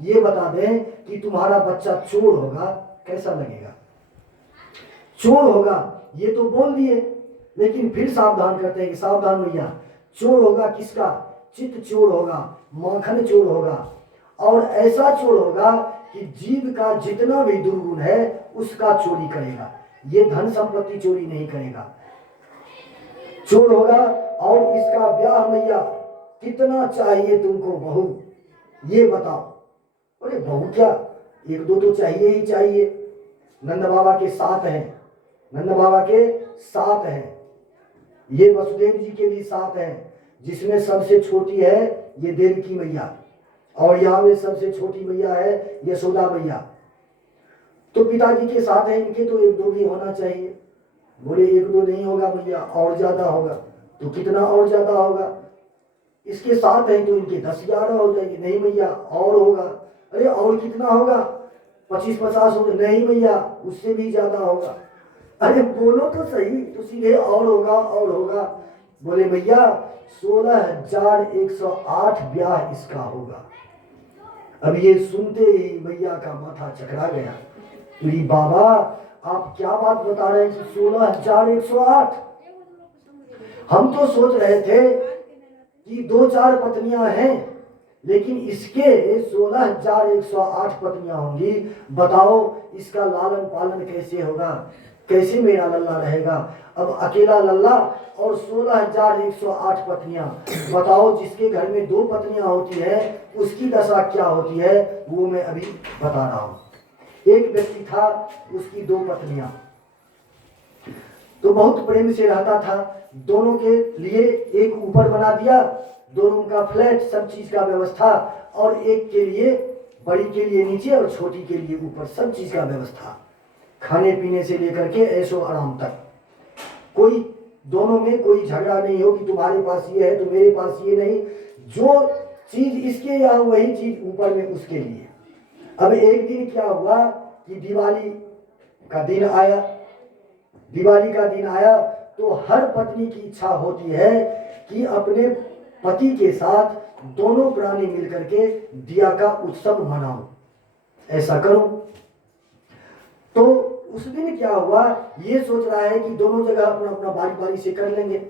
ये बता दें कि तुम्हारा बच्चा चोर होगा, कैसा लगेगा? चोर होगा ये तो बोल दिए, लेकिन फिर सावधान करते हैं कि सावधान भैया, चोर होगा किसका? चित्त चोर होगा, माखन चोर होगा, और ऐसा चोर होगा कि जीव का जितना भी दुर्गुण है उसका चोरी करेगा, ये धन संपत्ति चोरी नहीं करेगा। चोर होगा और इसका ब्याह मैया कितना चाहिए तुमको बहू, ये बताओ। अरे बहू क्या, एक दो तो चाहिए ही चाहिए। नंद बाबा के 7 हैं, नंद बाबा के 7 हैं, ये वसुदेव जी के भी 7 हैं, जिसमें सबसे छोटी है ये देवकी मैया, और यहाँ में सबसे छोटी मैया है यशोदा मैया। तो पिताजी के 7 हैं, इनके तो एक दो भी होना चाहिए। बोले एक दो नहीं होगा भैया, और ज्यादा होगा। तो कितना और ज्यादा होगा? इसके 7 हैं तो इनके 10-11 हो जाएंगे। नहीं भैया और होगा। अरे और कितना होगा? 25-50 होगा। नहीं भैया उससे भी ज्यादा होगा। अरे बोलो तो सही, तो सीधे और होगा और होगा। बोले भैया 16,108 ब्याह इसका होगा। अब ये सुनते ही भैया का माथा चकरा गया। मेरी बाबा आप क्या बात बता रहे हैं? 16,108? हम तो सोच रहे थे कि 2-4 पत्नियां हैं, लेकिन इसके 16,108 पत्नियां होंगी। बताओ इसका लालन पालन कैसे होगा, कैसे मेरा लल्ला रहेगा? अब अकेला लल्ला और 16,108 पत्नियां, बताओ जिसके घर में 2 पत्नियां होती है उसकी दशा क्या होती है, वो मैं अभी बता रहा हूं। एक व्यक्ति था, उसकी 2 पत्नियां, तो बहुत प्रेम से रहता था। दोनों के लिए एक ऊपर बना दिया, 2 रूम का फ्लैट, सब चीज का व्यवस्था, और एक के लिए, बड़ी के लिए नीचे और छोटी के लिए ऊपर, सब चीज का व्यवस्था, खाने पीने से लेकर के ऐशो आराम तक। कोई दोनों में कोई झगड़ा नहीं हो कि तुम्हारे पास ये है तो मेरे पास ये नहीं, जो चीज इसके यहाँ वही चीज ऊपर में उसके लिए। अब एक दिन क्या हुआ कि दिवाली का दिन आया। दिवाली का दिन आया तो हर पत्नी की इच्छा होती है कि अपने पति के साथ दोनों प्राणी मिलकर के दिया का उत्सव मनाओ, ऐसा करो। तो उस दिन क्या हुआ, ये सोच रहा है कि दोनों जगह अपना अपना बारी बारी से कर लेंगे।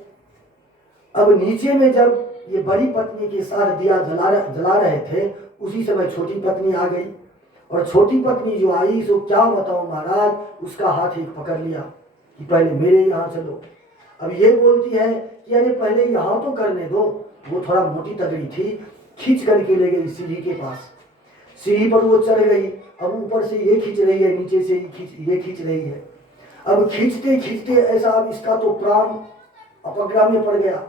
अब नीचे में जब ये बड़ी पत्नी के साथ दिया जला रहे थे, उसी समय छोटी पत्नी आ गई, और छोटी पत्नी जो आई सो क्या बताऊं महाराज, उसका हाथ एक पकड़ लिया कि पहले मेरे यहाँ चलो। अब ये बोलती है कि अरे पहले यहाँ तो करने दो। वो थोड़ा मोटी तगड़ी थी, खींच करके ले गई सीढ़ी के पास। सीढ़ी पर वो चढ़ गई, अब ऊपर से ये खींच रही है, नीचे से ये खींच रही है। अब खींचते खींचते ऐसा, अब इसका तो प्राण अपग्रह में पड़ गया।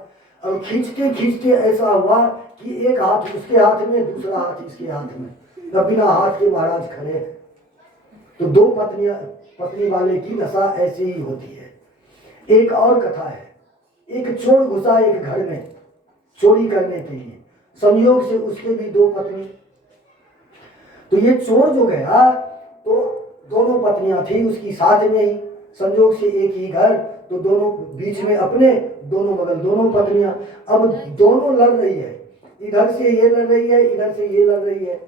अब खींचते खींचते ऐसा हुआ कि एक हाथ उसके हाथ में, दूसरा हाथ इसके हाथ में, बिना हाथ के महाराज खड़े हैं। तो 2 पत्नी वाले की दशा ऐसी ही होती है। एक और कथा है, एक चोर घुसा एक घर में चोरी करने के लिए, संयोग से उसके भी 2 पत्नी। तो ये चोर जो गया तो दोनों पत्नियां थी उसकी साथ में ही, संयोग से एक ही घर, तो दोनों बीच में अपने, दोनों बगल दोनों पत्नियां। अब दोनों लड़ रही है, इधर से ये लड़ रही है, इधर से ये लड़ रही है।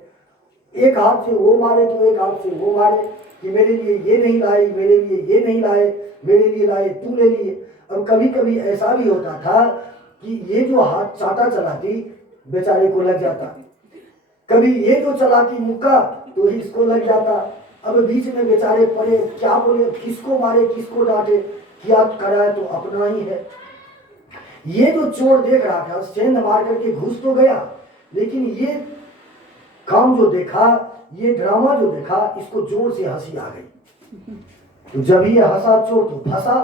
एक हाथ से वो मारे तो एक हाथ से वो मारे कि मेरे लिए ये नहीं लाए, मेरे लिए ये नहीं लाए, मेरे लिए लाए तू ले लिए। अब कभी कभी ऐसा भी होता था कि ये जो हाथ चाटा चलाती बेचारे को लग जाता, कभी ये जो चलाती मुक्का तो इसको लग जाता। अब बीच में बेचारे पड़े, क्या बोले, किसको मारे किसको डांटे, किया कराए तो अपना ही है। ये जो चोर देख रहा था, सेंध मार करके घुस तो गया, लेकिन ये काम जो देखा, ये ड्रामा जो देखा, इसको जोर से हंसी आ गई। तो जब ये हंसा चोर तो फंसा,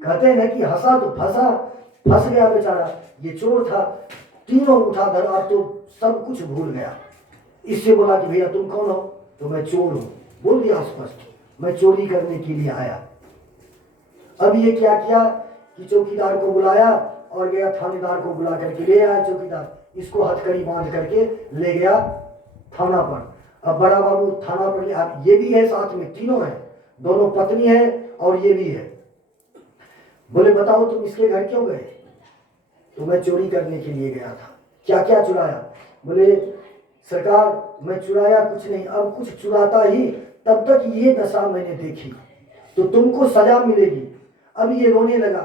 कहते हैं ना कि हंसा तो फंसा, फंस गया बेचारा। ये चोर था, तीनों उठा धरा तो सब कुछ भूल गया। इससे बोला कि भैया तुम कौन हो? तो मैं चोर हूं, बोल दिया स्पष्ट, मैं चोरी करने के लिए आया। अब ये क्या किया कि चौकीदार को बुलाया और गया, थानेदार को बुला करके ले आया चौकीदार, इसको हथकड़ी बांध करके ले गया थाना पर। अब बड़ा बाबू थाना पर, अब ये भी है साथ में, तीनों है, दोनों पत्नी है और ये भी है। बोले बताओ तुम इसके घर क्यों गए? तो मैं चोरी करने के लिए गया था। क्या क्या चुराया? बोले सरकार मैं चुराया कुछ नहीं, अब कुछ चुराता ही, तब तक ये दशा मैंने देखी, तो तुमको सजा मिलेगी। अब ये रोने लगा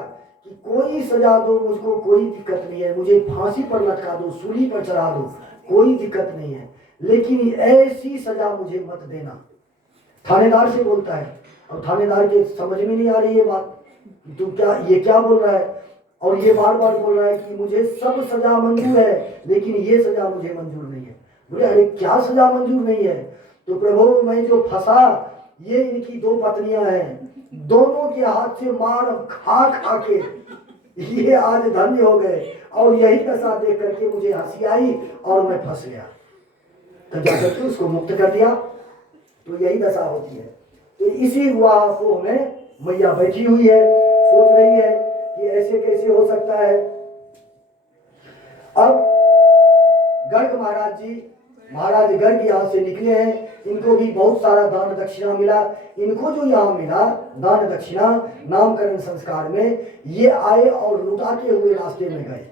कि कोई सजा दो मुझको, कोई दिक्कत नहीं है, मुझे फांसी पर लटका दो, सूली पर चढ़ा दो, कोई दिक्कत नहीं है, लेकिन ऐसी सजा मुझे मत देना। थानेदार से बोलता है। अब थानेदार के समझ में नहीं आ रही ये बात, तू ये क्या बोल रहा है, और ये बार बार बोल रहा है कि मुझे सब सजा मंजूर है, लेकिन ये सजा मुझे मंजूर नहीं है। बोले अरे क्या सजा मंजूर नहीं है? तो प्रभु मैं जो फंसा, ये इनकी 2 पत्नियां हैं, दोनों के हाथ से मार खा खा के ये आज धन्य हो गए, और यही दशा देख करके मुझे हंसी आई और मैं फंस गया। तब जाकर के उसको मुक्त कर दिया। तो यही दशा होती है। तो इसी विवाह को में मैया बैठी हुई है, सोच रही है कि ऐसे कैसे हो सकता है। अब गर्ग महाराज गर्ग यहाँ से निकले हैं, इनको भी बहुत सारा दान दक्षिणा मिला। इनको जो यहाँ मिला दान दक्षिणा नामकरण संस्कार में, ये आए और लुटाते हुए रास्ते में गए,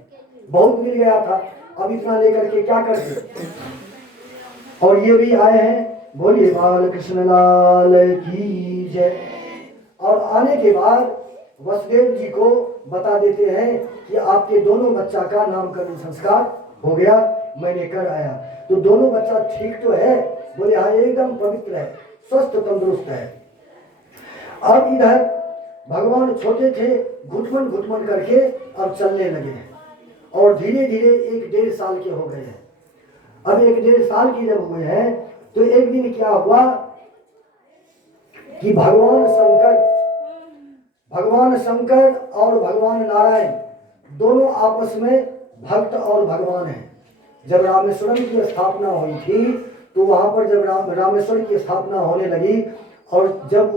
बहुत मिल गया था, अब इतना लेकर के क्या करते। और ये भी आए हैं, बोलिए बाल कृष्ण लाल की जय। और आने के बाद वसुदेव जी को बता देते हैं कि आपके दोनों बच्चा का नामकरण संस्कार हो गया, मैंने कर आया। तो दोनों बच्चा ठीक तो है? बोले हाँ एकदम पवित्र है, स्वस्थ तंदुरुस्त है। अब इधर भगवान छोटे थे, घुटमन घुटमन करके अब चलने लगे हैं, और धीरे धीरे 1-1.5 साल के हो गए हैं। अब 1-1.5 साल की जब हुए हैं, तो एक दिन क्या हुआ कि भगवान शंकर और भगवान नारायण दोनों आपस में भक्त और भगवान हैं। जब रामेश्वरम की स्थापना हुई थी, तो वहां पर जब रामेश्वर की स्थापना होने लगी, और जब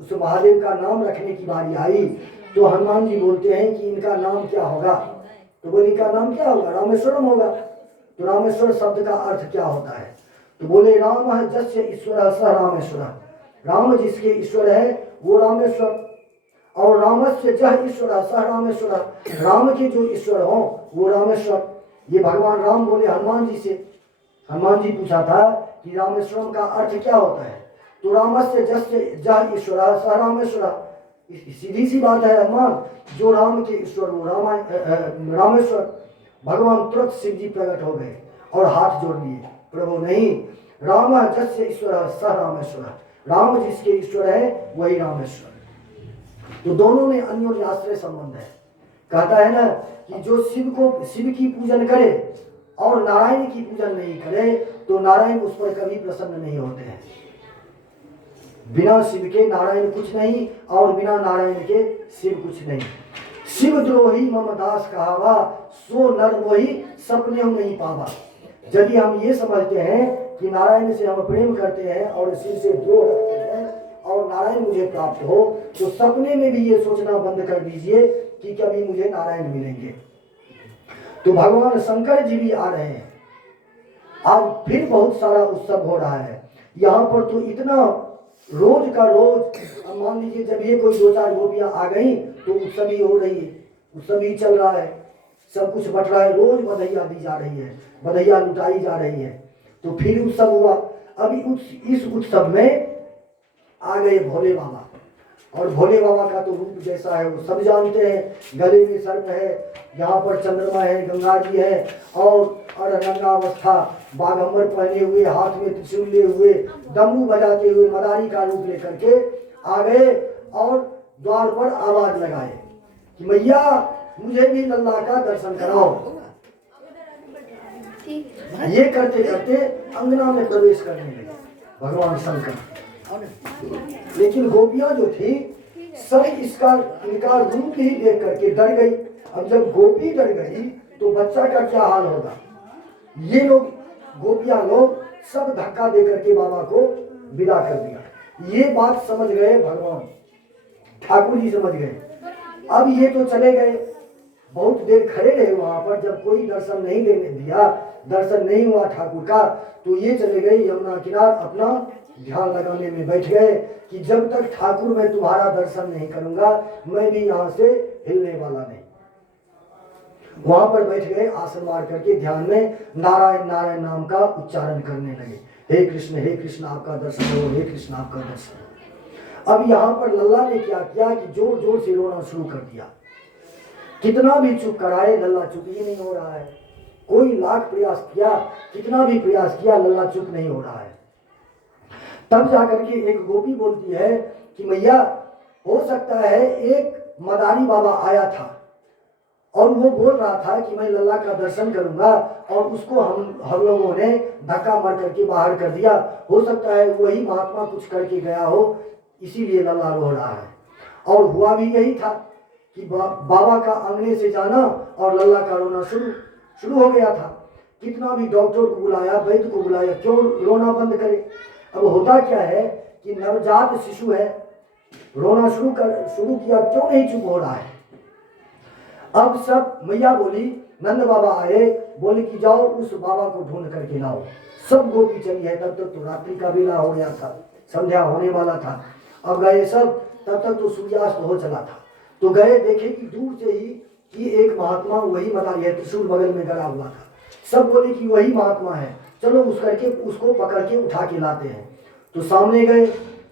उस महादेव का नाम रखने की बारी आई, तो हनुमान जी बोलते हैं कि इनका नाम क्या होगा? तो बोले इनका नाम क्या होगा? रामेश्वरम होगा। तो रामेश्वर शब्द का अर्थ क्या होता है? तो बोले राम है जस्य ईश्वर स रामेश्वर, राम जिसके ईश्वर है वो रामेश्वर, और रामस्य जह ईश्वर स रामेश्वर, राम के जो ईश्वर हो वो रामेश्वर। ये भगवान राम बोले हनुमान जी से। हनुमान जी पूछा था कि रामेश्वरम का अर्थ क्या होता है? तो रामस्य जस्य जह ईश्वर स रामेश्वर, सीधी सी बात है हनुमान, जो राम के ईश्वर वो रामेश्वर। भगवान तुरंत शिव जी प्रकट हो गए और हाथ जोड़ लिए, प्रभु नहीं, राम जस्य ईश्वर स रामेश्वर, राम जिसके ईश्वर है वही रामेश्वर। तो दोनों में अन्योन्य आश्रय संबंध है। कहता है ना कि जो शिव की पूजन करे और नारायण की पूजन नहीं करे, तो नारायण उस पर कभी प्रसन्न नहीं होते हैं। बिना शिव के नारायण कुछ नहीं, और बिना नारायण के शिव कुछ नहीं। शिव द्रोही मम दास कहावा, सो नर मोही सपने नहीं पावा। यदि हम ये समझते हैं कि नारायण से हम प्रेम करते हैं और शिव से द्रोह रखते हैं और नारायण मुझे प्राप्त हो, तो सपने में भी ये सोचना बंद कर दीजिए कि कभी मुझे नारायण मिलेंगे। तो भगवान शंकर जी भी आ रहे हैं। आज फिर बहुत सारा उत्सव हो रहा है यहाँ पर। तो इतना रोज का रोज, मान लीजिए जब ये कोई 2-4 गोपियां आ गई तो उत्सव ही हो रही है, उत्सव ही चल रहा है, सब कुछ बट रहा है, रोज बधाइयाँ दी जा रही है, बधाइयाँ लुटाई जा रही है। तो फिर उत्सव हुआ। अभी इस उत्सव में आ गए भोले बाबा, और भोले बाबा का तो रूप जैसा है वो सब जानते हैं। गले में सर्प है, यहाँ पर चंद्रमा है, गंगा जी है, और अर्धनंगावस्था, बाघंबर पहने हुए, हाथ में त्रिशूल लिए हुए, डमरू बजाते हुए मदारी का रूप लेकर के आ गए, और द्वार पर आवाज लगाए कि मैया मुझे भी लल्ला का दर्शन कराओ। ये करते करते अंगना में प्रवेश करने लगे भगवान शंकर। लेकिन गोपियां जो थी सब इनका रूप ही देख करके डर गई। अब जब गोपी डर गई तो बच्चा का क्या हाल होगा? ये लोग गोपियां लोग सब धक्का दे करके बाबा को विदा कर दिया। ये बात समझ गए भगवान ठाकुर जी, समझ गए। अब ये तो चले गए, बहुत देर खड़े रहे वहां पर, जब कोई दर्शन नहीं देने दिया, दर्शन नहीं हुआ ठाकुर का, तो ये चले गए यमुना किनार, अपना ध्यान लगाने में बैठ गए कि जब तक ठाकुर मैं तुम्हारा दर्शन नहीं करूंगा मैं भी यहाँ से हिलने वाला नहीं। वहां पर बैठ गए, आसन मार करके ध्यान में नारायण नारायण नाम का उच्चारण करने लगे। हे कृष्ण आपका दर्शन हो, हे कृष्ण आपका दर्शन हो। अब यहाँ पर लल्ला ने क्या किया कि जोर जोर से रोना शुरू कर दिया। कितना भी चुप कराए लल्ला चुप ही नहीं हो रहा है। कोई लाख प्रयास किया, कितना भी प्रयास किया, लल्ला चुप नहीं हो रहा है। तब जाकर के एक गोपी बोलती है कि मैया हो सकता है एक मदारी बाबा आया था और वो बोल रहा था कि मैं लल्ला का दर्शन करूंगा और उसको हम लोगों ने धक्का मार करके बाहर कर दिया। हो सकता है वही महात्मा कुछ करके गया हो, इसीलिए लल्ला रो रहा है। और हुआ भी यही था कि बाबा का अंगने से जाना और लल्ला का रोना शुरू हो गया था। कितना भी डॉक्टर को बुलाया, वैद्य को बुलाया, क्यों रोना बंद करे। अब होता क्या है कि नवजात शिशु है, रोना शुरू किया, क्यों नहीं चुप हो रहा है। अब सब मैया बोली, नंद बाबा आए, बोले कि जाओ उस बाबा को ढूंढ करके लाओ। सब गोपी चली है। तब तक तो रात्रि का बेला हो गया था, संध्या होने वाला था। अब गए सब, तब तक तो सूर्यास्त हो चला था। तो गए, देखे कि दूर से ही कि एक महात्मा, वही मदारी है, त्रिशूल बगल में गड़ा हुआ था। सब बोले कि वही महात्मा है, चलो उसको पकड़ के उठा के लाते हैं। तो सामने गए,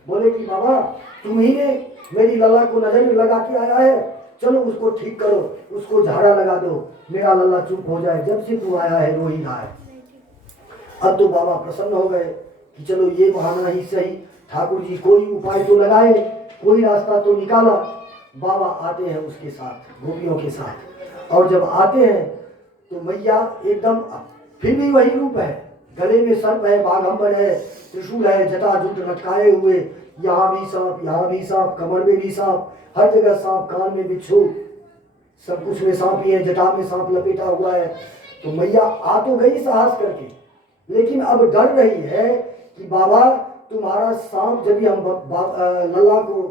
बोले कि बाबा तुम ही ने मेरी लल्ला को नजर में लगा के आया है, चलो उसको ठीक करो, उसको झाड़ा लगा दो, मेरा लल्ला चुप हो जाए, जब से तू आया है रो ही रहा है। अब तो बाबा प्रसन्न हो गए कि चलो ये बहाना ही सही, ठाकुर जी कोई उपाय तो लगाए, कोई रास्ता तो निकाला। बाबा आते हैं उसके साथ, गोपियों के साथ। और जब आते हैं तो मैया एकदम फिर भी वही रूप है, गले में सर्प है, बाघंबर है, त्रिशूल है, जटाजूट लटकाए हुए, यहाँ भी सांप, कमर में भी सांप, हर जगह सांप, कान में बिच्छू, सब कुछ में सांप ही है, जटा में सांप लपेटा हुआ है। तो मैया आ तो गई साहस करके, लेकिन अब डर रही है कि बाबा तुम्हारा सांप जब हम लल्ला को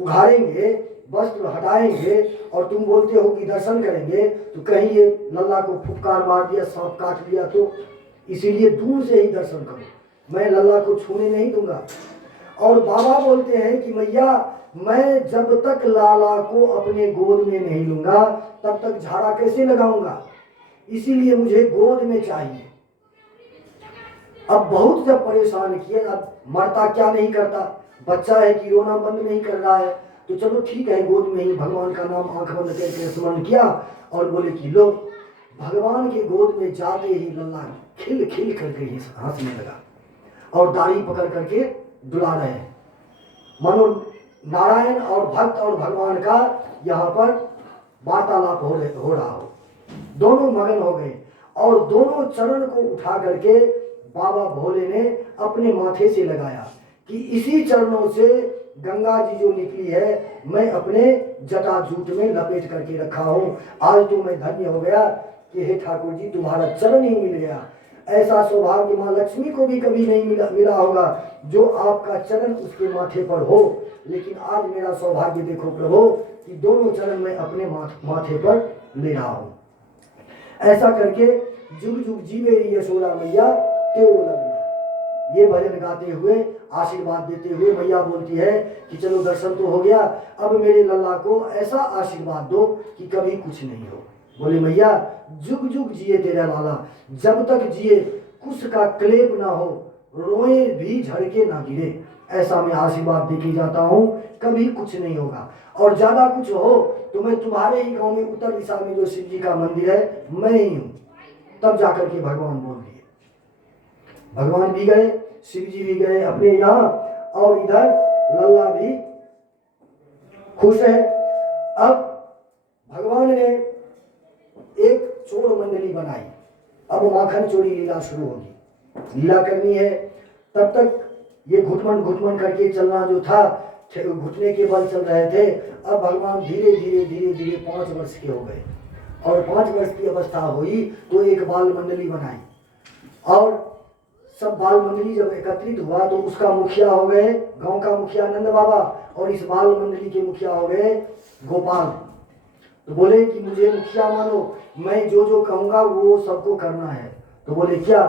उघाड़ेंगे, वस्त्र हटाएंगे और तुम बोलते हो कि दर्शन करेंगे, तो कहीं ये लल्ला को फुफकार मार दिया, सांप काट लिया, तो इसीलिए दूर से ही दर्शन करो, मैं लल्ला को छूने नहीं दूंगा। और बाबा बोलते हैं कि मैया मैं जब तक लाला को अपने गोद में नहीं लूंगा तब तक झाड़ा कैसे लगाऊंगा, इसीलिए मुझे गोद में चाहिए। अब बहुत जब परेशान किए, अब मरता क्या नहीं करता, बच्चा है कि रोना बंद नहीं कर रहा है, तो चलो ठीक है, गोद में ही भगवान का नाम आंख बंद करके स्मरण किया और बोले कि लो। भगवान के गोद में जाते ही लल्ला खिल खिल करके हंसने लगा और दाढ़ी पकड़ करके दुला रहे हैं, मानो नारायण और भक्त और भगवान का यहाँ पर वार्तालाप हो रहा हो। दोनों मगन हो गए और दोनों चरण को उठा करके बाबा भोले ने अपने माथे से लगाया कि इसी चरणों से गंगा जी जो निकली है मैं अपने जटाजूट में लपेट करके रखा हूँ। आज तो मैं धन्य हो गया कि हे ठाकुर जी तुम्हारा चरण ही मिल गया। ऐसा सौभाग्य माँ लक्ष्मी को भी कभी नहीं मिला होगा जो आपका चरण उसके माथे पर हो, लेकिन आज मेरा सौभाग्य देखो प्रभु कि दोनों चरण मैं अपने माथे पर ले रहा हूँ। ऐसा करके जुग जुग जीवे री यशोदा मैया तेरो लगना, ये भजन गाते हुए आशीर्वाद देते हुए मैया बोलती है कि चलो दर्शन तो हो गया, अब मेरे लल्ला को ऐसा आशीर्वाद दो कि कभी कुछ नहीं हो। बोले मैया जुग जुग जिए तेरा लाला, जब तक जिए कुछ का क्लेप ना हो, रोए भी झड़के ना गिरे, ऐसा मैं आशीर्वाद देके जाता हूँ, कभी कुछ नहीं होगा। और ज्यादा कुछ हो तो मैं तुम्हारे ही गांव में उत्तर दिशा में जो शिव जी का मंदिर है मैं ही हूँ। तब जाकर के भगवान बोल दिए। भगवान भी गए, शिव जी भी गए अपने यहाँ, और इधर लल्ला भी खुश है। अब भगवान ने एक चोर मंडली बनाई, अब माखन चोरी लीला शुरू होगी, लीला करनी है। तब तक ये घुटमन करके चलना जो था, घुटने के बल चल रहे थे। अब भगवान धीरे धीरे 5 वर्ष के हो गए और 5 वर्ष की अवस्था हुई तो एक बाल मंडली बनाई और सब बाल मंडली जब एकत्रित हुआ तो उसका मुखिया हो गए गांव का मुखिया नंद बाबा और इस बाल मंडली के मुखिया हो गए गोपाल। तो बोले कि मुझे मुखिया मानो, मैं जो जो कहूँगा वो सबको करना है। तो बोले क्या?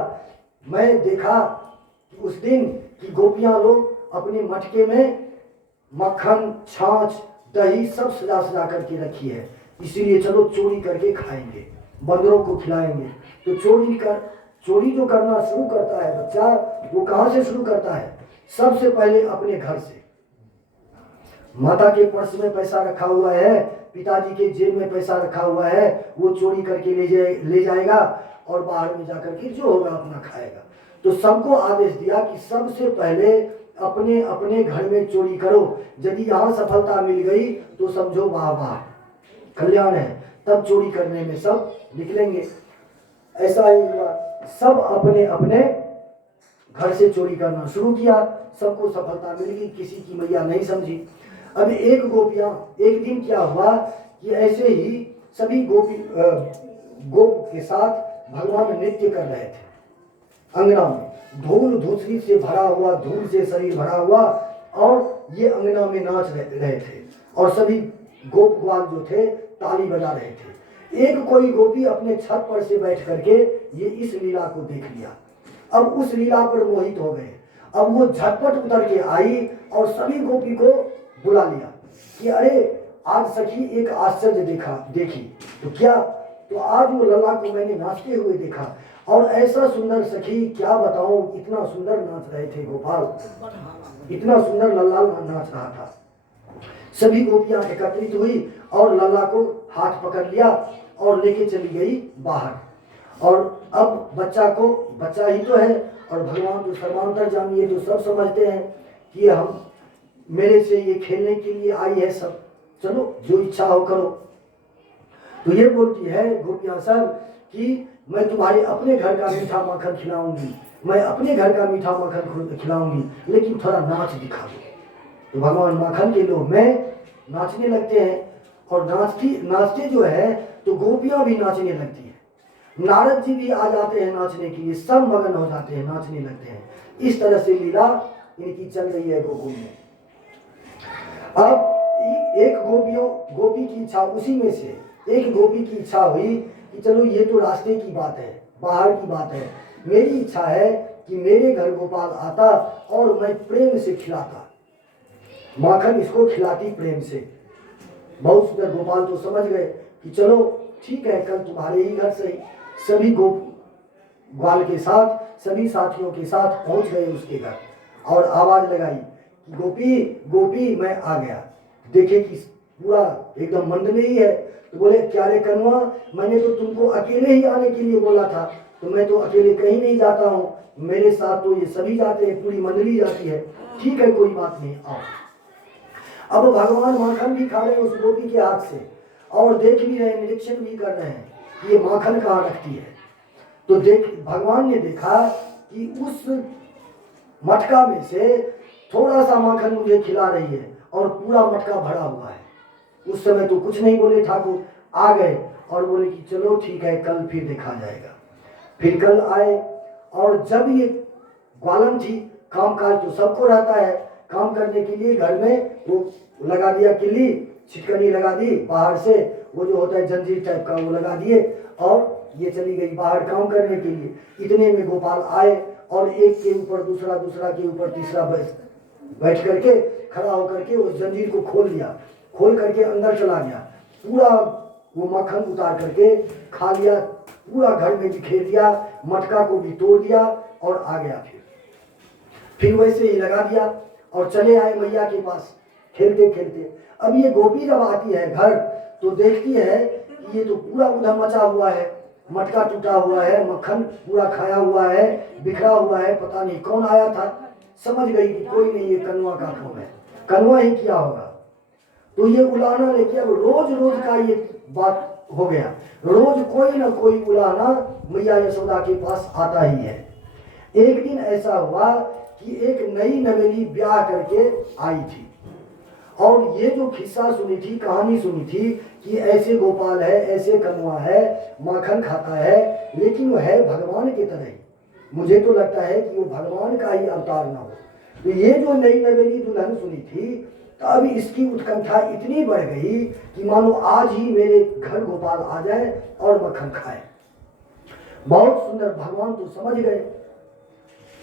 मैं देखा कि उस दिन की गोपियां लोग अपने मटके में मक्खन, छाछ, दही सब सजा करके रखी है, इसीलिए चलो चोरी करके खाएंगे, बंदरों को खिलाएंगे। तो चोरी जो करना शुरू करता है बच्चा, वो कहाँ से शुरू करता है? सबसे पहले अपने घर से। माता के पर्स में पैसा रखा हुआ है, पिताजी के जेब में पैसा रखा हुआ है, वो चोरी करके ले जाएगा और बाहर में जाकर के जो होगा अपना खाएगा। तो सबको आदेश दिया कि सबसे पहले अपने अपने घर में चोरी करो। यदि यहाँ सफलता मिल गई तो समझो वाह वाह, कल्याण है, तब चोरी करने में सब निकलेंगे। ऐसा ही हुआ, सब अपने अपने घर से चोरी करना शुरू किया। सबको सफलता मिल गई, किसी की मैया नहीं समझी। अब एक दिन क्या हुआ कि ऐसे ही सभी गोप के साथ भगवान नृत्य कर रहे थे अंगना में। धूल धूसरी से भरा हुआ, धूल से शरीर भरा हुआ, और ये अंगना में नाच रहे थे। और सभी गोप ग्वाल जो थे ताली बजा रहे थे। एक कोई गोपी अपने छत पर से बैठ करके ये इस लीला को देख लिया। अब उस लीला पर मोहित हो गए। अब वो झटपट उतर के आई और सभी गोपी को बुला लिया कि अरे आज सखी एक आश्चर्य देखी। तो क्या? तो आज वो लल्ला को मैंने नाचते हुए देखा, और ऐसा सुंदर सखी क्या बताऊं, इतना सुंदर नाच रहे थे गोपाल, इतना सुंदर लल्ला नाच रहा था। सभी गोपियां एकत्रित हुई और लल्ला को हाथ पकड़ लिया और लेके चली गई बाहर। और अब बच्चा ही तो है, और भगवान तो सर्वांतर्यामी है, तो सब समझते हैं कि हम मेरे से ये खेलने के लिए आई है सब, चलो जो इच्छा हो करो। तो ये बोलती है गोपियां सब कि मैं तुम्हारे अपने घर का मीठा माखन खिलाऊंगी, मैं अपने घर का मीठा माखन खिलाऊंगी, लेकिन थोड़ा नाच दिखा दो। तो भगवान माखन के लोग में नाचने लगते हैं, और नाचते जो है तो गोपियां भी नाचने लगती है। नारद जी भी आ जाते हैं नाचने के लिए, सब मगन हो जाते हैं, नाचने लगते हैं। इस तरह से लीला इनकी चल रही है गोकुल में। अब एक गोपी की इच्छा, उसी में से एक गोपी की इच्छा हुई कि चलो ये तो रास्ते की बात है, बाहर की बात है, मेरी इच्छा है कि मेरे घर गोपाल आता और मैं प्रेम से खिलाता, माखन इसको खिलाती प्रेम से। बहुत सुंदर। गोपाल तो समझ गए कि चलो ठीक है, कल तुम्हारे ही घर से ही। सभी ग्वाल के साथ, सभी साथियों के साथ पहुंच गए उसके घर, और आवाज लगाई कि गोपी गोपी मैं आ गया। देखे कि पूरा एकदम मंडली ही है। तो बोले क्या रे कनुआ, मैंने तो तुमको अकेले ही आने के लिए बोला था, तो मैं तो अकेले कहीं नहीं जाता हूँ, मेरे साथ तो ये सभी जाते हैं, पूरी मंडली जाती है। ठीक है कोई बात नहीं, आओ। अब भगवान माखन भी खा रहे हैं उस गोपी के हाथ से, और देख भी रहे हैं, निरीक्षण भी कर रहे हैं कि ये माखन कहाँ रखती है। तो भगवान ने देखा कि उस मटका में से थोड़ा सा माखन मुझे खिला रही है, और पूरा मटका भरा हुआ है। उस समय तो कुछ नहीं बोले ठाकुर, आ गए और बोले कि चलो ठीक है, कल फिर देखा जाएगा। फिर कल आए, और जब ये ग्वालन थी, काम काज तो सबको रहता है, काम करने के लिए घर में वो लगा दिया किल्ली, छिटकनी लगा दी, बाहर से वो जो होता है जंजीर टाइप का वो लगा दिए, और ये चली गई बाहर काम करने के लिए। इतने में गोपाल आए, और एक के ऊपर दूसरा, दूसरा के ऊपर तीसरा बैठ करके खड़ा होकर के उस जंजीर को खोल लिया, खोल करके अंदर चला गया, पूरा वो मक्खन उतार करके खा लिया, पूरा घर में बिखेर दिया, मटका को भी तोड़ दिया और आ गया। फिर वैसे ही लगा दिया और चले आए मैया के पास खेलते खेलते। अब ये गोपी जब आती है घर तो देखती है कि ये तो पूरा उधम मचा हुआ है, मटका टूटा हुआ है, मक्खन पूरा खाया हुआ है, बिखरा हुआ है, पता नहीं कौन आया था। समझ गई कि कोई नहीं, ये कनुआ का काम है, कनुआ ही किया होगा। तो ये उलाना लेके अब रोज रोज का ये बात हो गया, रोज कोई ना कोई उलाना मैया यशोदा के पास आता ही है। एक दिन ऐसा हुआ कि एक नई नवेली ब्याह करके आई थी, और ये जो किस्सा सुनी थी, कहानी सुनी थी कि ऐसे गोपाल है, ऐसे कनुआ है, माखन खाता है, लेकिन वो है भगवान की तरह ही। मुझे तो लगता है कि वो भगवान का ही अवतार ना हो। तो ये जो नई नवेली दुल्हन सुनी थी, तो अब इसकी उत्कंठा इतनी बढ़ गई कि मानो आज ही मेरे घर गोपाल आ जाए और मक्खन खाए। बहुत सुंदर, भगवान तो समझ गए।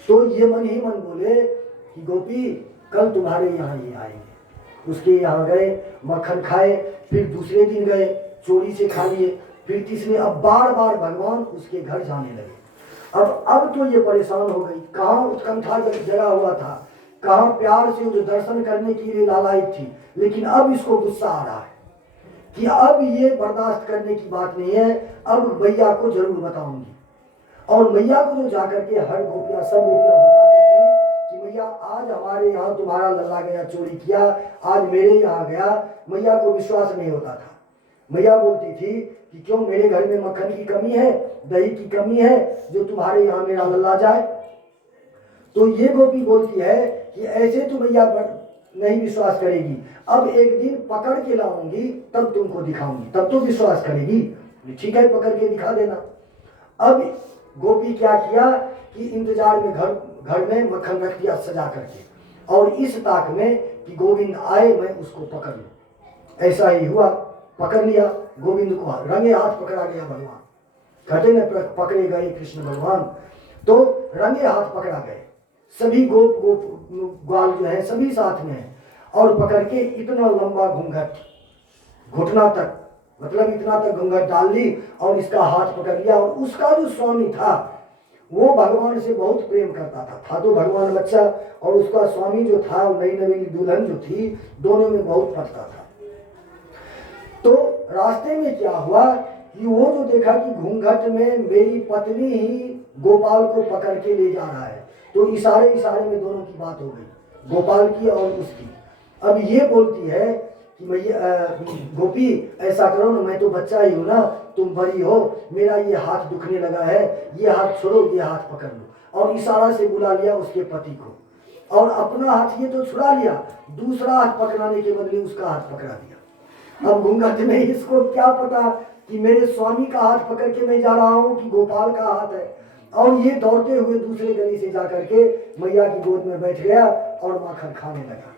तो ये मन ही मन बोले कि गोपी कल तुम्हारे यहाँ ही आएंगे। उसके यहाँ गए, मक्खन खाए, फिर दूसरे दिन गए, चोरी से खा लिए। फिर तीसरे, अब बार बार भगवान उसके घर जाने लगे। अब तो ये परेशान हो गई, कहाँ उत्कंठा जगा हुआ था, कहाँ प्यार से उसे दर्शन करने के लिए लालायित थी, लेकिन अब इसको गुस्सा आ रहा है कि अब ये बर्दाश्त करने की बात नहीं है, अब मैया को जरूर बताऊंगी। और मैया को जो जाकर के हर गोपियां, सब गोपियां बताती थी कि मैया आज हमारे यहाँ तुम्हारा लल्ला गया चोरी किया, आज मेरे यहाँ गया। मैया को विश्वास नहीं होता था। मैया बोलती थी कि क्यों मेरे घर में मक्खन की कमी है, दही की कमी है, जो तुम्हारे यहाँ मेरा लल्ला जाए। तो ये गोपी बोलती है कि ऐसे तो मैया नहीं विश्वास करेगी, अब एक दिन पकड़ के लाऊंगी तब तुमको दिखाऊंगी, तब तो विश्वास करेगी। ठीक है, पकड़ के दिखा देना। अब गोपी क्या किया कि इंतजार में घर में मक्खन रख दिया सजा करके, और इस ताक में कि गोविंद आए मैं उसको पकड़ लूं। ऐसा ही हुआ, पकड़ लिया गोविंद को, रंगे हाथ पकड़ा गया भगवान। घटे में पकड़े गए कृष्ण भगवान, तो रंगे हाथ पकड़ा गए। सभी गोप ग्वाल जो है सभी साथ में है, और पकड़ के इतना लंबा घूंघट, घुटना तक, मतलब इतना तक घूंघट डाल ली और इसका हाथ पकड़ लिया। और उसका जो स्वामी था वो भगवान से बहुत प्रेम करता था तो भगवान बच्चा, और उसका स्वामी जो था, नई नवीन दुल्हन जो थी, दोनों में बहुत फटता था। तो रास्ते में क्या हुआ कि वो जो देखा कि घूंघट में मेरी पत्नी ही गोपाल को पकड़ के ले जा रहा है, तो इशारे में दोनों की बात हो गई, गोपाल की और उसकी। अब ये बोलती है कि मैया गोपी ऐसा करो ना, मैं तो बच्चा ही हूँ ना, तुम बड़ी हो, मेरा ये हाथ दुखने लगा है, ये हाथ छोड़ो, ये हाथ पकड़ लो। और इशारा से बुला लिया उसके पति को, और अपना हाथ ये तो छुड़ा लिया, दूसरा हाथ पकड़ाने के बदले उसका हाथ पकड़ा दिया। अब घूंघट में इसको क्या पता कि मेरे स्वामी का हाथ पकड़ के मैं जा रहा हूँ कि गोपाल का हाथ है। और ये दौड़ते हुए दूसरे गली से जाकर के मैया की गोद में बैठ गया और माखन खाने लगा।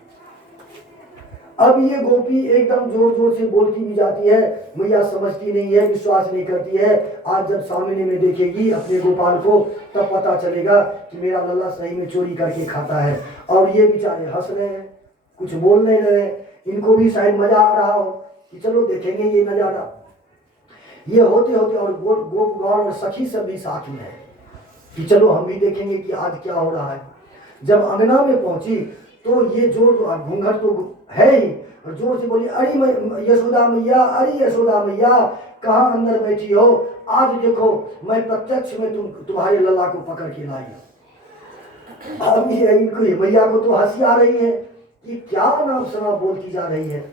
अब ये गोपी एकदम जोर जोर से बोलती भी जाती है, मैया समझती नहीं है, विश्वास नहीं करती है। आज जब सामने में देखेगी अपने गोपाल को, तब पता चलेगा कि मेरा लल्ला सही में चोरी करके खाता है। और ये बेचारे हंस रहे हैं, कुछ बोल नहीं रहे, इनको भी शायद मजा आ रहा हो कि चलो देखेंगे ये नजारा। ये होते होते और गोप गौर और सखी सब भी साथ में है कि चलो हम भी देखेंगे कि आज क्या हो रहा है। जब अंगना में पहुंची तो ये जोर, घूंघट तो है ही, और जोर से बोली, अरे यशोदा मैया, अरे यशोदा मैया, कहाँ अंदर बैठी हो, आज देखो मैं प्रत्यक्ष में तुम्हारे लल्ला को पकड़ के लाई हूं। अब ये इनको मैया को तो हंसी आ रही है कि क्या नाम सुना बोलती जा रही है।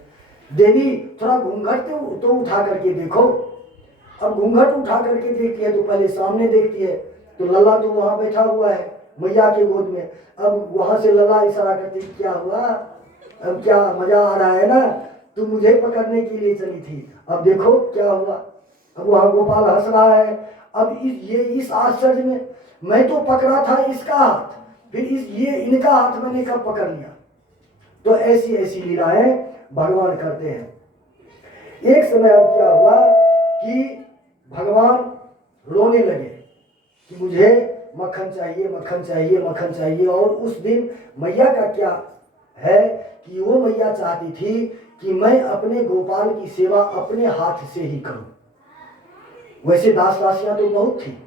देवी थोड़ा घूंघट तो उठा करके देखो। अब घूंघट उठा करके देखती है तो पहले सामने देखती है तो लल्ला तो वहां बैठा हुआ है मैया के गोद में। अब वहां से लल्ला इशारा करती, क्या हुआ, अब क्या मजा आ रहा है ना, तू मुझे पकड़ने के लिए चली थी, अब देखो क्या हुआ। अब वहां गोपाल हंस रहा है। अब इस आश्चर्य में, मैं तो पकड़ा था इसका हाथ, फिर ये इनका हाथ मैंने कब पकड़ लिया। तो ऐसी ऐसी लीलाएं भगवान करते हैं। एक समय अब क्या हुआ कि भगवान रोने लगे कि मुझे मक्खन चाहिए, मक्खन चाहिए, मक्खन चाहिए। और उस दिन मैया का क्या है कि वो मैया चाहती थी कि मैं अपने गोपाल की सेवा अपने हाथ से ही करूं। वैसे दास दासियां तो बहुत थी।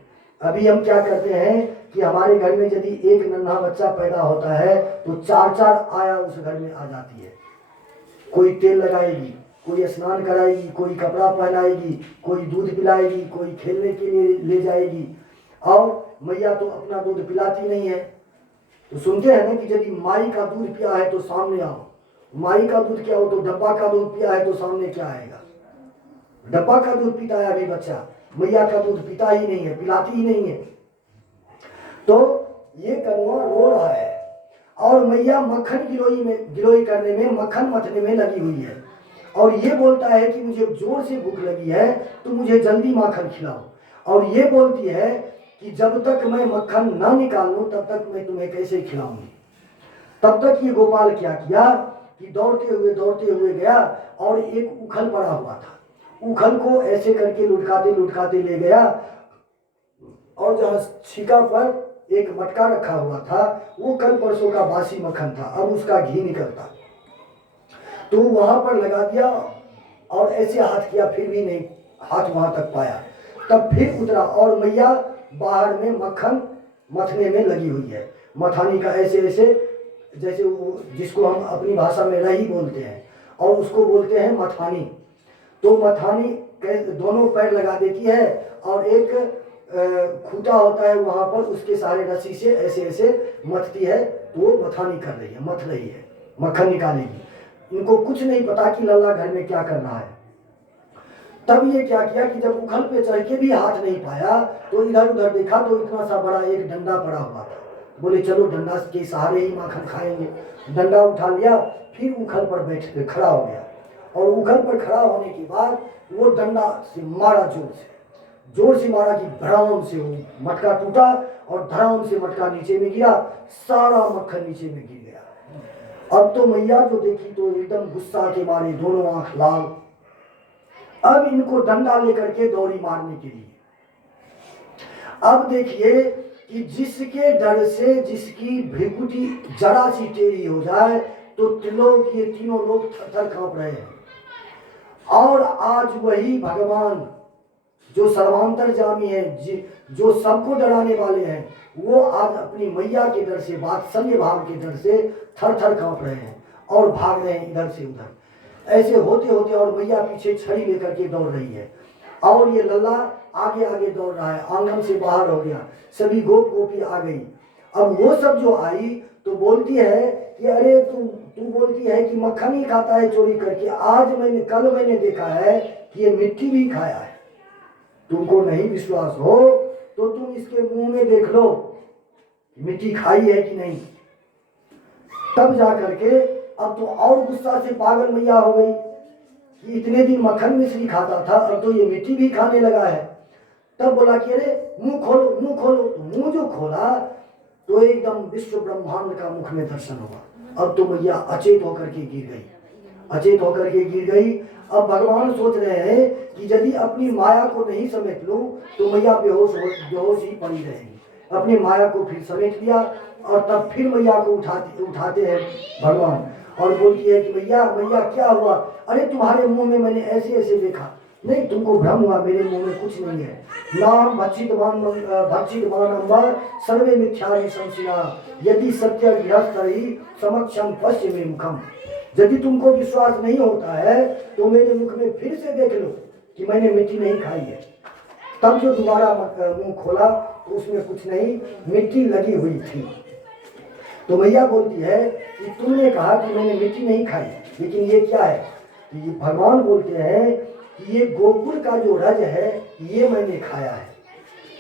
अभी हम क्या करते हैं कि हमारे घर में यदि एक नन्हा बच्चा पैदा होता है तो 4-4 आया उस घर में आ जाती है। कोई तेल लगाएगी, कोई स्नान कराएगी, कोई कपड़ा पहनाएगी, कोई दूध पिलाएगी, कोई खेलने के लिए ले जाएगी। और मैया तो अपना दूध पिलाती नहीं है। तो सुनते हैं ना कि यदि माई का दूध पिया है तो सामने आओ। माई का दूध क्या हो तो डब्बा का दूध पिया है तो सामने क्या आएगा। डब्बा का दूध पीता है अभी बच्चा, मैया का दूध पीता ही नहीं है, पिलाती ही नहीं है। तो ये कनुआ रो रहा है और मैया मक्खन गिलोई करने में, मक्खन मथने में लगी हुई है। और ये बोलता है कि मुझे जोर से भूख लगी है तो मुझे जल्दी माखन खिलाओ। और ये बोलती है कि जब तक मैं मक्खन ना निकाल लूं तब तक मैं तुम्हें कैसे खिलाऊंगी। तब तक ये गोपाल क्या किया कि दौड़ते हुए गया और एक उखल पड़ा हुआ था, उखल को ऐसे करके लुढ़काते लुढ़काते ले गया। और जहाँ छिका पर एक मटका रखा हुआ था, वो कल परसों का बासी मक्खन था, अब उसका घी निकलता, तो वहां पर लगा दिया और ऐसे हाथ किया, फिर भी नहीं, हाथ वहां तक पाया। तब फिर उतरा और मैया बाहर में मक्खन मथने में लगी हुई है। मथानी का ऐसे ऐसे, जैसे वो जिसको हम अपनी भाषा में रही बोलते हैं और उसको बोलते हैं मथानी। तो मथानी दोनों पैर लगा देती है और एक खूंटा होता है वहां पर, उसके सहारे रस्सी से ऐसे ऐसे मथती है। तो वो मथानी कर रही है, मथ रही है, मक्खन निकालेगी। इनको कुछ नहीं पता कि लल्ला घर में क्या कर रहा है। तब ये क्या किया कि जब उखल पे चढ़ के भी हाथ नहीं पाया तो इधर उधर देखा तो इतना सा बड़ा एक डंडा पड़ा हुआ था। बोले चलो डंडा के सहारे ही माखन खाएंगे। डंडा उठा लिया, फिर उखल पर बैठ खड़ा हो गया और उखल पर खड़ा होने के बाद वो डंडा से मारा, जोर से मारा कि धड़ाम से वो मटका टूटा और धड़ाम से मटका नीचे में गिरा, सारा मक्खन नीचे में गिर गया। अब तो मैया जो देखी तो एकदम गुस्सा के मारे दोनों आंख लाल। अब इनको डंडा लेकर के दौड़ी मारने के लिए। अब देखिए कि जिसके डर से जिसकी भृकुटी जरा सी टेढ़ी हो जाए तो त्रिलोक ये तीनों लोग थर कांप रहे हैं। और आज वही भगवान जो सर्वांतरजामी है, जो सबको डराने वाले हैं, वो आज अपनी मैया के डर से, वात्सल्य भाव के डर से थर थर कांप रहे हैं और भाग रहे हैं इधर से उधर। ऐसे होते होते और मैया पीछे छड़ी लेकर के दौड़ रही है और ये लल्ला आगे आगे दौड़ रहा है। आंगन से बाहर हो गया, सभी गोप गोपी आ गई। अब वो सब जो आई तो बोलती है कि अरे तू बोलती है कि मक्खन ही खाता है चोरी करके, आज कल मैंने देखा है कि ये मिट्टी भी खाया है। तुमको नहीं विश्वास हो तो तुम इसके मुंह में देख लो मिट्टी खाई है कि नहीं। तब जा करके अब तो और गुस्सा से पागल मैया हो गई कि इतने दिन मक्खन मिश्री खाता था, अब तो ये मिट्टी भी खाने लगा है। तब बोला कि अरे मुंह खोलो, मुंह खोलो। तो मुंह जो खोला तो एकदम विश्व ब्रह्मांड का मुख में दर्शन हुआ। अब तो मैया अचेत होकर के गिर गई, अचेत होकर के गिर गई। अब भगवान सोच रहे हैं कि यदि अपनी माया को नहीं समेट लूं तो मैया बेहोश ही पड़ी रहेगी। अपनी माया को फिर समेट लिया और तब फिर मैया को उठाते हैं भगवान और बोलती है कि मैया मैया क्या हुआ? अरे तुम्हारे मुंह में मैंने ऐसे ऐसे देखा। नहीं, तुमको भ्रम हुआ, मेरे मुंह में कुछ नहीं है। नाम भक्षितवान अम्बा सर्वे मिथ्यानि संशया यदि सत्य गृहस्थी समक्षम पश्य में मुखम। यदि तुमको विश्वास नहीं होता है तो मेरे मुख में फिर से देख लो कि मैंने मिट्टी नहीं खाई है। तब जो दोबारा मुंह खोला तो उसमें कुछ नहीं, मिट्टी लगी हुई थी। तो मैया बोलती है कि तुमने कहा कि मैंने मिट्टी नहीं खाई, लेकिन ये क्या है? तो ये भगवान बोलते हैं कि ये गोकुल का जो रज है ये मैंने खाया है।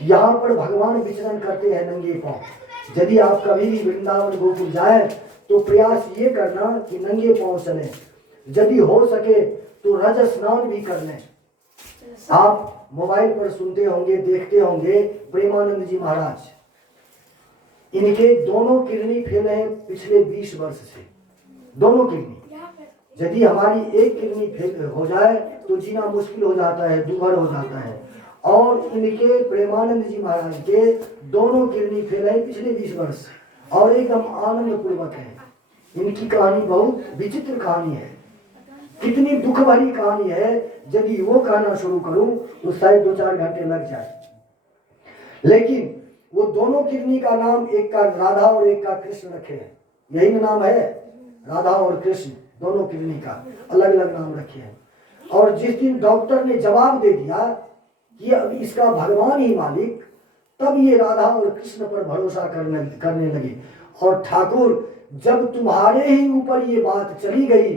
यहाँ पर भगवान विचरण करते हैं नंगे पांव। यदि आप कभी भी वृंदावन गोकुल जाए तो प्रयास ये करना कि नंगे पांव चलें, यदि हो सके तो रज स्नान भी कर लें। आप मोबाइल पर सुनते होंगे, देखते होंगे, प्रेमानंद जी महाराज, इनके दोनों किडनी फेल हैं पिछले 20 वर्ष से, दोनों किडनी। यदि हमारी एक किडनी फेल हो जाए तो जीना मुश्किल हो जाता है, दुभर हो जाता है। और इनके प्रेमानंद जी महाराज के दोनों किडनी फेल है पिछले 20 वर्ष और एकदम आनंद पूर्वक है। इनकी कहानी बहुत विचित्र कहानी है, कितनी दुख भरी कहानी है। यदि वो कहना शुरू करूं तो शायद 2-4 घंटे लग जाए। लेकिन वो दोनों किडनी का नाम, एक का राधा और एक का कृष्ण रखे हैं। यही नाम है, राधा और कृष्ण, दोनों किडनी का अलग अलग नाम रखे हैं। और जिस दिन डॉक्टर ने जवाब दे दिया कि अब इसका भगवान ही मालिक, तब ये राधा और कृष्ण पर भरोसा करने लगे। और ठाकुर, जब तुम्हारे ही ऊपर ये बात चली गई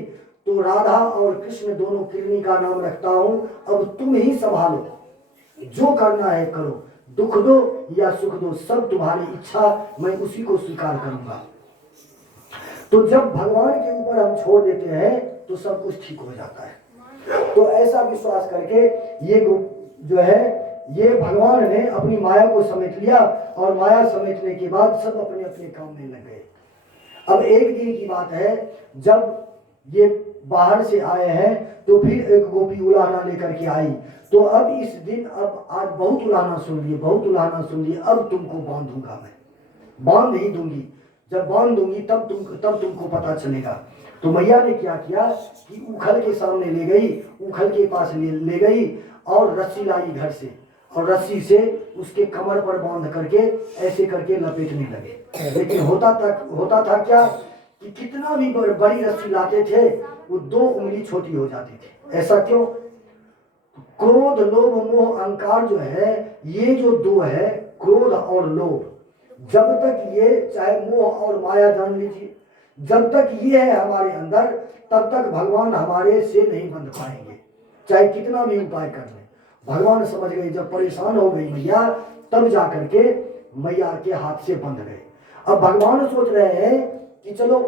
तो राधा और कृष्ण दोनों किडनी का नाम रखता हूं, अब तुम ही संभालो, जो करना है करो, दुख दो या सुख दो, सब तुम्हारी इच्छा, मैं उसी को स्वीकार करूंगा। तो जब भगवान के ऊपर हम छोड़ देते हैं तो सब कुछ ठीक हो जाता है। तो ऐसा विश्वास करके ये जो है, ये भगवान ने अपनी माया को समेट लिया और माया समेटने के बाद सब अपने अपने काम में लग गए। अब एक दिन की बात है, जब ये बाहर से आए हैं तो फिर एक गोपी उलाहना लेकर के आई। तो अब इस दिन, अब आज बहुत उलाहना सुन लिए, बहुत उलाहना सुन लिए, अब तुमको बांधूंगा मैं, बांध ही दूंगी। जब बांध दूंगी तब तुमको पता चलेगा। तो मैया ने क्या किया कि उखल के सामने ले गई, उखल के पास ले गई और रस्सी लाई घर से, और रस्सी से उसके कमर पर बांध करके ऐसे करके लपेटने लगे। लेकिन होता था क्या कि कितना भी बड़ी रस्सी लाते थे वो 2 उंगली छोटी हो जाती थी। ऐसा क्यों? क्रोध, लोभ, मोह, अहंकार जो है, ये जो 2 है, क्रोध और लोभ, जब तक ये, चाहे मोह और माया जान लीजिए, जब तक ये है हमारे अंदर, तब तक भगवान हमारे से नहीं बंध पाएंगे, चाहे कितना भी उपाय कर लें। भगवान समझ गए, जब परेशान हो गई मैया, तब जाकर के मैया के हाथ से बंध गए। अब भगवान सोच रहे हैं कि चलो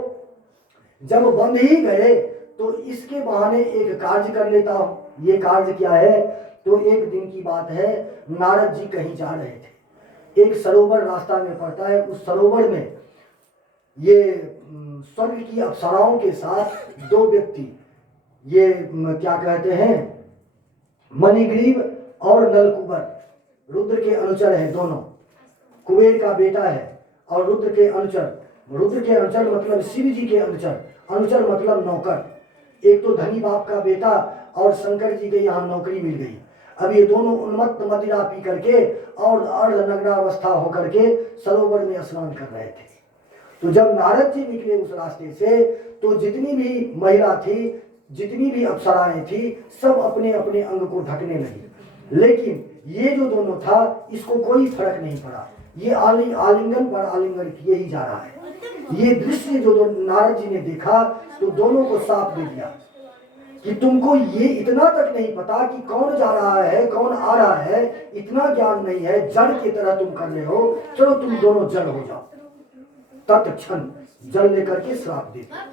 जब बंध ही गए तो इसके बहाने एक कार्य कर लेता हूं। ये कार्य क्या है? तो एक दिन की बात है, नारद जी कहीं जा रहे थे, एक सरोवर रास्ता में पड़ता है, उस सरोवर में ये स्वर्ग की अप्सराओं के साथ 2 व्यक्ति, ये क्या कहते हैं, मणिग्रीव और नलकुबर, रुद्र के अनुचर हैं दोनों। कुबेर का बेटा है और रुद्र के अनुचर। रुद्र के अनुचर मतलब शिव जी के अनुचर, अनुचर मतलब नौकर। एक तो धनी बाप का बेटा और शंकर जी के यहाँ नौकरी मिल गई। अब ये दोनों उन्मत्त मदिरा पी करके और अर्धनग्नावस्था होकर के सरोवर में स्नान कर रहे थे। तो जब नारद जी निकले उस रास्ते से, तो जितनी भी महिला थी, जितनी भी अप्सराएं थी, सब अपने अपने अंग को ढकने लगी। लेकिन ये जो दोनों था, इसको कोई फर्क नहीं पड़ा, ये आलिंगन पर आलिंगन किए ही जा रहा है। ये दृश्य जो नारद जी ने देखा, तो दोनों को साफ दे दिया कि तुमको ये इतना तक नहीं पता कि कौन जा रहा है कौन आ रहा है, इतना ज्ञान नहीं है, जड़ की तरह तुम कर रहे हो, चलो तुम दोनों जड़ हो जाओ। तत्क्षण जल लेकर के श्राप दे दिया।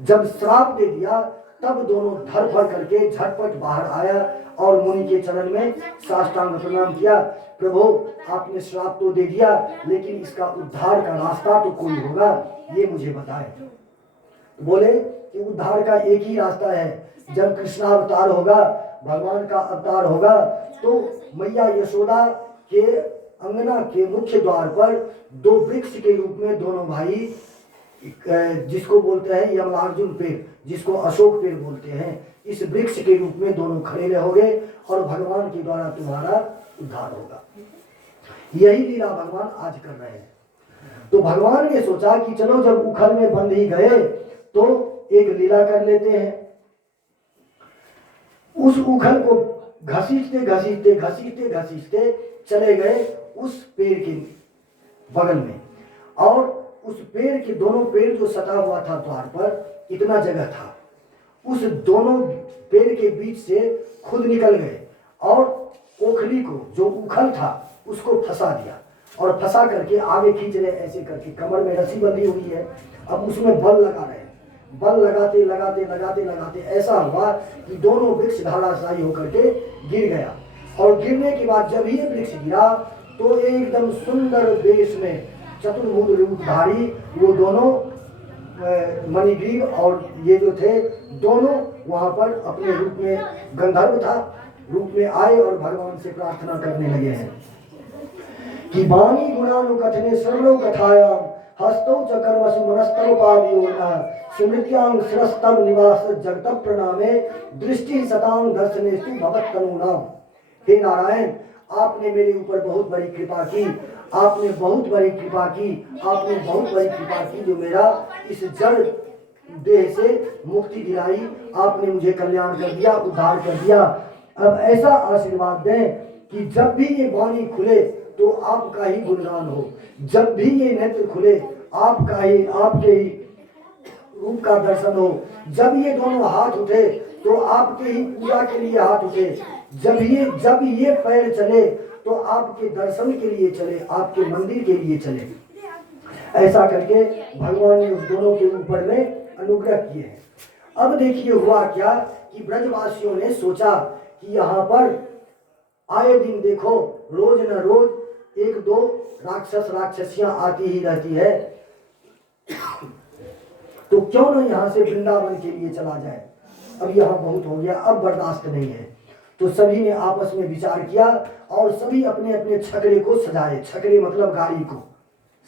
जब श्राप दे दिया, तब दोनों धर करके झटपट बाहर आया और मुनि के चरण में साष्टांग प्रणाम किया। प्रभु, आपने श्राप तो दे दिया, लेकिन इसका उद्धार का रास्ता तो कोई होगा, ये मुझे बताए। बोले कि उद्धार का एक ही रास्ता है, जब कृष्णावतार होगा, भगवान का अवतार होगा, तो मैया यशोदा के अंगना के मुख्य द्वार पर 2 वृक्ष के रूप में दोनों भाई, जिसको बोलते हैं यमलार्जुन पेड़, जिसको अशोक पेड़ बोलते हैं, इस वृक्ष के रूप में दोनों खड़े रहोगे और भगवान के द्वारा तुम्हारा उद्धार होगा। यही लीला भगवान आज कर रहे हैं। तो भगवान ने सोचा कि चलो जब उखल में बंद ही गए तो एक लीला कर लेते हैं। उस उखल को घसीटते घसीटते घसीटते घसीटते चले गए उस पेड़ के बगल में, और उस पेड़ के दोनों पेड़ जो सटा हुआ था द्वार पर, इतना जगह था, उस दोनों पेड़ के बीच से खुद निकल गए और ओखली को, जो उखल था, उसको फंसा दिया और फंसा करके आगे खींच रहे, ऐसे करके कमर में रस्सी बंधी हुई है। अब उसमें बल लगा रहे, बल लगाते लगाते लगाते लगाते ऐसा हुआ कि दोनों वृक्ष धराशायी होकर के गिर गया। और गिरने के बाद जब ये वृक्ष गिरा, तो एकदम सुंदर वेश में चतुर्भुज रूपधारी वो दोनों मणिग्रीव और ये जो थे दोनों वहां पर अपने रूप में, गंधर्व था, रूप में आए और भगवान से प्रार्थना करने लगे हैं कि वाणी गुणानुकथने श्रवणो कथायाम हस्तौ च कर्मसु मनस्तौ पादयोना स्मृत्यां श्रस्तम निवास जगत प्रणामे दृष्टि सतां दर्शनेषु भवत्तनूनाम। हे नारायण, आपने मेरे ऊपर बहुत बड़ी कृपा की, आपने बहुत बड़ी कृपा की, आपने बहुत बड़ी कृपा की, जो मेरा इस जड़ देह से मुक्ति दिलाई, आपने मुझे कल्याण कर दिया, उद्धार कर दिया। अब ऐसा आशीर्वाद दें कि जब भी ये वाणी खुले तो आपका ही गुणगान हो, जब भी ये नेत्र खुले आपका ही, आपके ही रूप का दर्शन हो, जब ये दोनों हाथ उठे तो आपके ही पूजा के लिए हाथ उठे, जब ये पैर चले तो आपके दर्शन के लिए चले, आपके मंदिर के लिए चले। ऐसा करके भगवान ने उस दोनों के ऊपर में अनुग्रह किए हैं। अब देखिए हुआ क्या कि ब्रजवासियों ने सोचा कि यहाँ पर आए दिन देखो रोज न रोज 1-2 राक्षस राक्षसियां आती ही रहती है, तो क्यों न यहाँ से वृंदावन के लिए चला जाए। अब यहाँ बहुत हो गया, अब बर्दाश्त नहीं है। तो सभी ने आपस में विचार किया और सभी अपने अपने छकड़े को सजाए, छकड़े मतलब गाड़ी को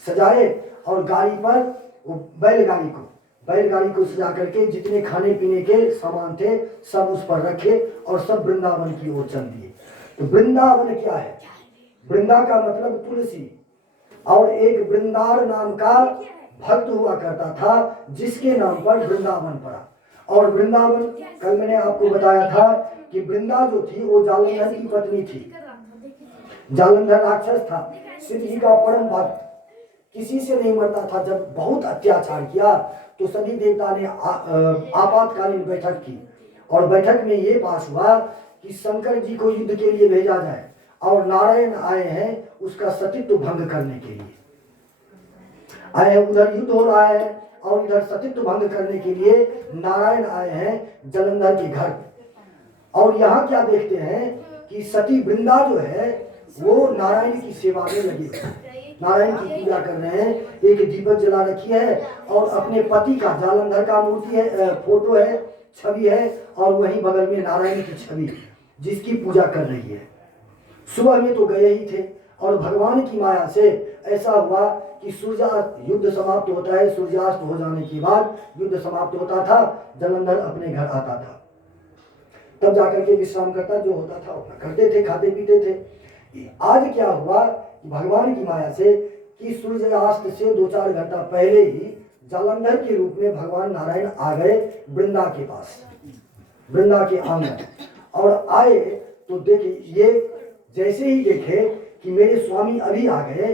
सजाए, और गाड़ी पर, बैलगाड़ी को, बैलगाड़ी को सजा करके जितने खाने पीने के सामान थे सब उस पर रखे और सब वृंदावन की ओर चल दिए। तो वृंदावन क्या है? वृंदा का मतलब तुलसी, और एक वृंदार नाम का भक्त हुआ करता था जिसके नाम पर वृंदावन पड़ा। और वृंदावन, कल मैंने आपको बताया था कि वृंदा जो थी वो जालंधर की पत्नी थी। जालंधर राक्षस था, शिव जी का परम भक्त, किसी से नहीं मरता था। जब बहुत अत्याचार किया तो सभी देवता ने आपातकालीन बैठक की, और बैठक में ये पास हुआ कि शंकर जी को युद्ध के लिए भेजा जाए, और नारायण आए हैं उसका सतीत्व भंग करने के लिए आए हैं। उधर युद्ध हो रहा है और इधर सतीत्व भंग करने के लिए नारायण आए हैं जालंधर के घर। और यहाँ क्या देखते हैं कि सती वृंदा जो है वो नारायण की सेवा में लगी हुई है, नारायण की पूजा कर रहे हैं। एक दीपक जला रखी है और अपने पति का जालंधर का मूर्ति है, फोटो है, छवि है, और वहीं बगल में नारायण की छवि जिसकी पूजा कर रही है। सुबह में तो गए ही थे, और भगवान की माया से ऐसा हुआ कि सूर्यास्त, युद्ध समाप्त होता है, सूर्यास्त हो जाने के बाद युद्ध समाप्त होता था, जालंधर अपने घर आता था, तब जाकर के विश्राम करता, जो होता था अपना करते थे, खाते पीते थे। आज क्या हुआ कि भगवान की माया से कि सूर्यास्त से 2-4 घंटा पहले ही जालंधर के रूप में भगवान नारायण आ गए वृंदा के पास, वृंदा के आंगन। और आए तो देखे, ये जैसे ही देखे कि मेरे स्वामी अभी आ गए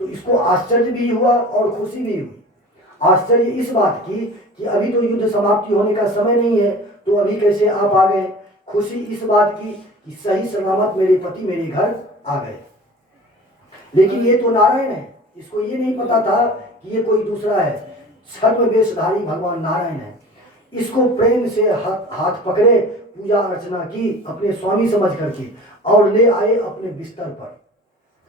तो इसको आश्चर्य भी हुआ और खुशी भी हुई। आश्चर्य इस बात की कि अभी तो युद्ध समाप्ति होने का समय नहीं है, तो अभी कैसे आप आ गए। खुशी इस बात की कि सही सलामत मेरे पति मेरे घर आ गए। लेकिन ये तो नारायण है, इसको ये नहीं पता था कि ये कोई दूसरा है। छद्म वेशधारी भगवान नारायण है। इसको प्रेम से हाथ पकड़े, पूजा अर्चना की अपने स्वामी समझ करके, और ले आए अपने बिस्तर पर,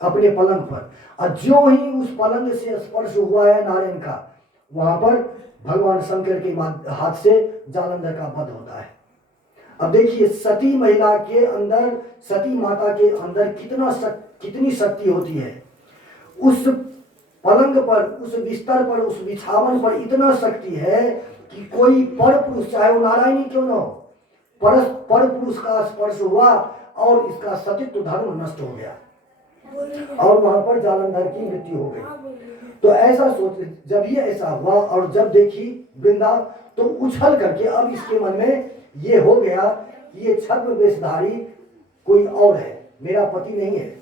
अपने पलंग पर। और जो ही उस पलंग से स्पर्श हुआ है नारायण का, वहां पर भगवान शंकर के हाथ से जालंधर का वध होता है। अब देखिए, सती महिला के अंदर, सती माता के अंदर कितनी शक्ति होती है। उस पलंग पर, उस बिस्तर पर, उस बिछावन पर इतना शक्ति है कि कोई पर पुरुष, चाहे वो नारायणी क्यों न हो, पर पुरुष का स्पर्श हुआ और इसका सतीत्व धर्म नष्ट हो गया, और वहां पर जालंधर की मृत्यु हो गई। तो ऐसा सोच, जब ये ऐसा हुआ और जब देखी वृंदा, तो उछल करके अब इसके मन में ये हो गया कि ये छद्म वेशधारी कोई और है, मेरा पति नहीं है।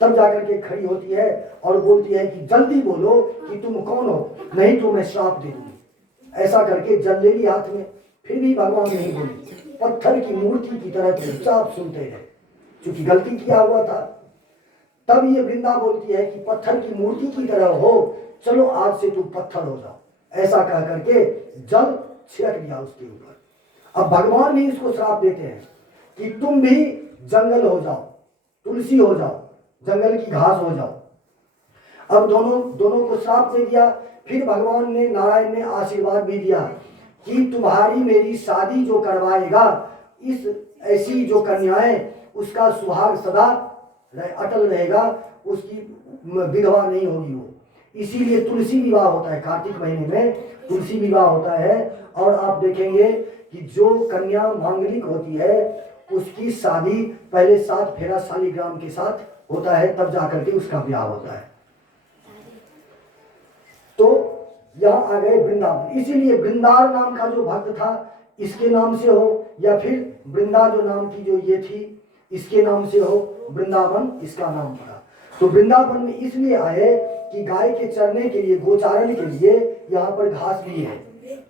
तब जाकर के खड़ी होती है और बोलती है कि जल्दी बोलो कि तुम कौन हो, नहीं तो मैं श्राप दे दूंगी। ऐसा करके जल ले ली हाथ में। फिर भी भगवान नहीं बोले, पत्थर की मूर्ति की तरह चुपचाप सुनते रहे, क्योंकि गलती किया हुआ था। तब ये वृंदा बोलती है कि पत्थर की मूर्ति की तरह हो, चलो आज से तुम पत्थर हो जाओ। ऐसा कह करके जल छिड़क दिया उसके ऊपर। अब भगवान भी इसको श्राप देते हैं कि तुम भी जंगल हो जाओ, तुलसी हो जाओ, जंगल की घास हो जाओ। अब दोनों को श्राप दे दिया। फिर भगवान ने, नारायण ने आशीर्वाद भी दिया कि तुम्हारी मेरी शादी जो करवाएगा, इस ऐसी जो कन्याएं, उसका सुहाग सदा अटल रहेगा, उसकी विधवा नहीं होगी वो। इसीलिए तुलसी विवाह होता है, कार्तिक महीने में तुलसी विवाह होता है। और आप देखेंगे कि जो कन्या मांगलिक होती है उसकी शादी पहले 7 फेरा शालिग्राम के साथ होता है, तब जाकर के उसका ब्याह होता है। तो यहाँ आ गए वृंदावन। इसीलिए वृंदार नाम का जो भक्त था इसके नाम से हो, या फिर वृंदा जो नाम की जो ये थी इसके नाम से हो, वृंदावन इसका नाम पड़ा। तो वृंदावन में इसलिए आए कि गाय के चरने के लिए, गोचारण के लिए यहाँ पर घास भी है।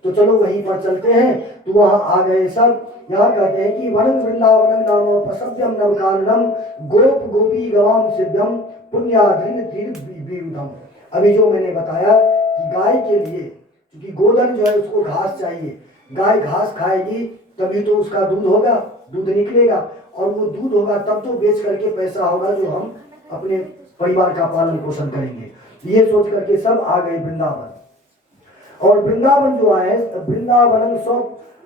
तो चलो वहीं पर चलते हैं। तो वहां आ गए सब। यहाँ कहते हैं कि वनं वृंदावनं नाम पशव्यम नव कारणम गोप गोपी गवाम सिद्धम पुण्याधृन धीर। अभी जो मैंने बताया कि गाय के लिए, क्योंकि गोधन जो है उसको घास चाहिए, गाय घास खाएगी तभी तो उसका दूध होगा, दूध निकलेगा, और वो दूध होगा तब तो बेच करके पैसा होगा जो हम अपने परिवार का पालन पोषण करेंगे। ये सोच करके सब आ गए वृंदावन। और वृंदावन जो आए, वृंदावन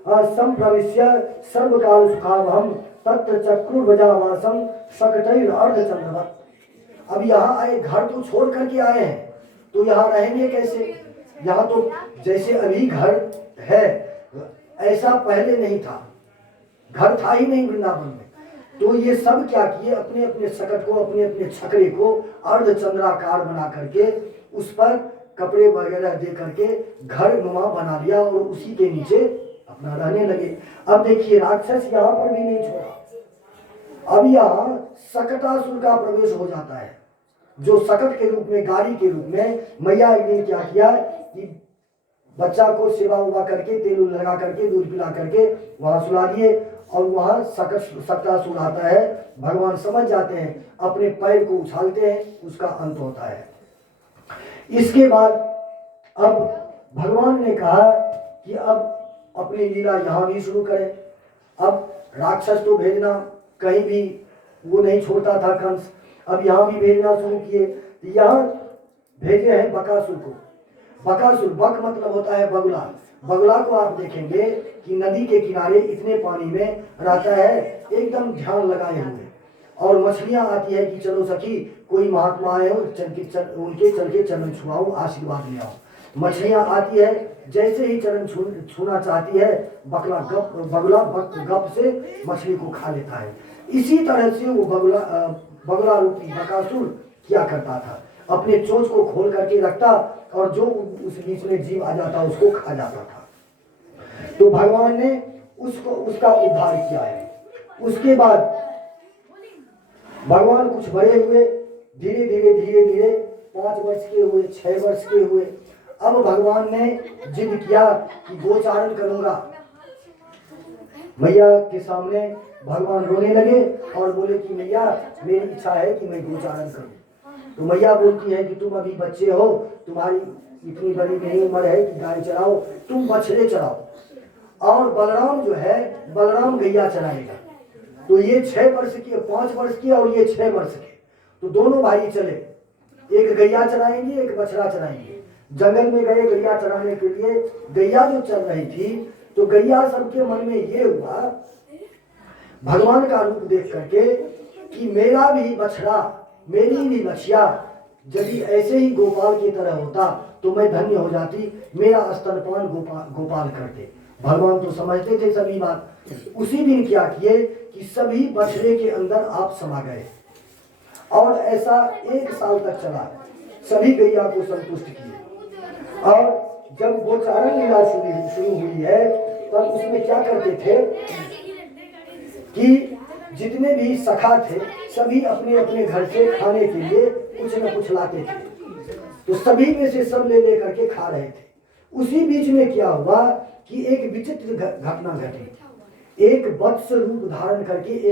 संप्रविश्य सर्वकाल सुखावहम तत्र चक्रुर्वजावासम शकटैर अर्धचंद्रवत्। अब यहाँ आए, घर तो छोड़ करके आए हैं, तो यहाँ रहेंगे कैसे। यहाँ तो जैसे अभी घर है ऐसा पहले नहीं था, घर था ही नहीं वृंदावन में। तो ये सब क्या किए, अपने अपने सकट को, अपने अपने छकड़े को अर्धचंद्राकार बना करके उस पर कपड़े वगैरह दे करके घर नुमा बना लिया और उसी के नीचे अपना रहने लगे। अब देखिए राक्षस यहाँ पर भी नहीं छोड़ा, अब यहाँ सकटासुर का प्रवेश हो जाता है, जो सकट के रूप में, गाड़ी के रूप में। मैया एक दिन क्या किया कि बच्चा को सेवा उवा करके, तेल लगा करके, दूध पिला करके वहां सुला दिए, और वहां सकटासुर आता है। भगवान समझ जाते हैं, अपने पैर को उछालते हैं, उसका अंत होता है। इसके बाद अब भगवान ने कहा कि अब अपनी लीला यहाँ भी शुरू करें। अब राक्षस तो भेजना कहीं भी वो नहीं छोड़ता था कंस, अब यहाँ भी भेजना शुरू किए। यहाँ भेजे हैं बकासुर को। बकासुर, बक मतलब होता है बगुला। बगुला को आप देखेंगे कि नदी के किनारे इतने पानी में रहता है, एकदम ध्यान लगाए हुए, और मछलियां आती है कि चलो सखी कोई महात्मा आए हो, उनके चल के चरण छुआओ, आशीर्वाद ले आओ। मछलियां आती है, जैसे ही चरण छूना चाहती है, बगुला गप से मछली को खा लेता है। इसी तरह से वो बगुला रूपी बकासुर क्या करता था, अपने चोंच को खोल करके रखता और जो उस बीच में जीव आ जाता उसको खा जाता था। तो भगवान ने उसका उद्धार किया है। उसके बाद भगवान कुछ बड़े हुए, धीरे धीरे 5 वर्ष के हुए, 6 वर्ष के हुए। अब भगवान ने जिद किया कि गोचारण करूंगा। मैया के सामने भगवान रोने लगे और बोले कि मैया मेरी इच्छा है कि मैं गोचारण करूं। तो मैया बोलती है कि तुम अभी बच्चे हो, तुम्हारी इतनी बड़ी नहीं उम्र है कि गाय चराओ, तुम बछड़े चराओ, और बलराम जो है, बलराम गैया चराएगा। तो ये 6 वर्ष के, 5 वर्ष के और ये 6 वर्ष के, तो दोनों भाई चले, एक गैया चराएंगे, एक बछड़ा चराएंगे। जंगल में गए गैया चराने के लिए। गैया जो चल रही थी, तो गैया सबके मन में ये हुआ भगवान का रूप देख करके कि मेरा भी बछड़ा, मेरी भी बछिया यदि ऐसे ही गोपाल की तरह होता तो मैं धन्य हो जाती, मेरा स्तनपान गोपाल करते। भगवान तो समझते थे सभी बात। उसी दिन क्या किए कि सभी बछड़े के अंदर आप समा गए, और ऐसा 1 साल तक चला। सभी गैया को संतुष्ट किए, और जब गोचारण लीला शुरू हुई है, तब उसमें क्या करते थे कि जितने भी सखा थे सभी अपने अपने घर से खाने के लिए कुछ न कुछ लाते थे, तो सभी में से सब ले करके खा रहे थे। उसी बीच में क्या हुआ कि एक विचित्र घटना घटी। एक वत्स रूप धारण करके